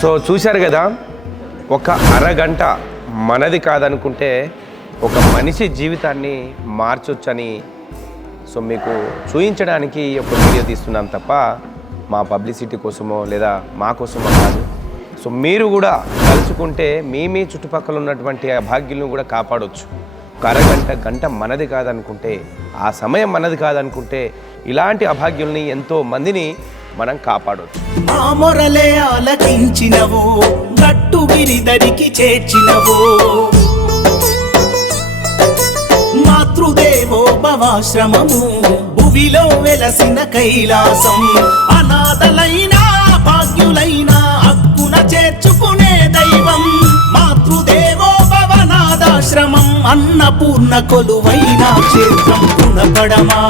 So చూశారు కదా, ఒక అరగంట మనది కాదనుకుంటే ఒక మనిషి జీవితాన్ని మార్చొచ్చని సో మీకు చూపించడానికి ఒక వీడియో తీస్తున్నాం తప్ప మా పబ్లిసిటీ కోసమో లేదా మా కోసమో కాదు. సో మీరు కూడా కలుసుకుంటే మీ చుట్టుపక్కల ఉన్నటువంటి ఆ భాగ్యులను కూడా కాపాడవచ్చు. ఒక అరగంట గంట మనది కాదనుకుంటే, ఆ సమయం మనది కాదనుకుంటే ఇలాంటి అభాగ్యుల్ని ఎంతో మందిని మనం కాపాడవచ్చు. మా మొరలే ఆలకించినవో, గట్టుగిరిదరికి చేర్చినవో, మాతృదేవో భవాశ్రమము భువిలో వెలసిన కైలాసం. అనాథలైన భాగ్యులైన హక్కున చేర్చుకునే దైవం. మాతృదేవో భవనాథాశ్రమం అన్నపూర్ణ కొలువైన క్షేత్రం. గుణపడమా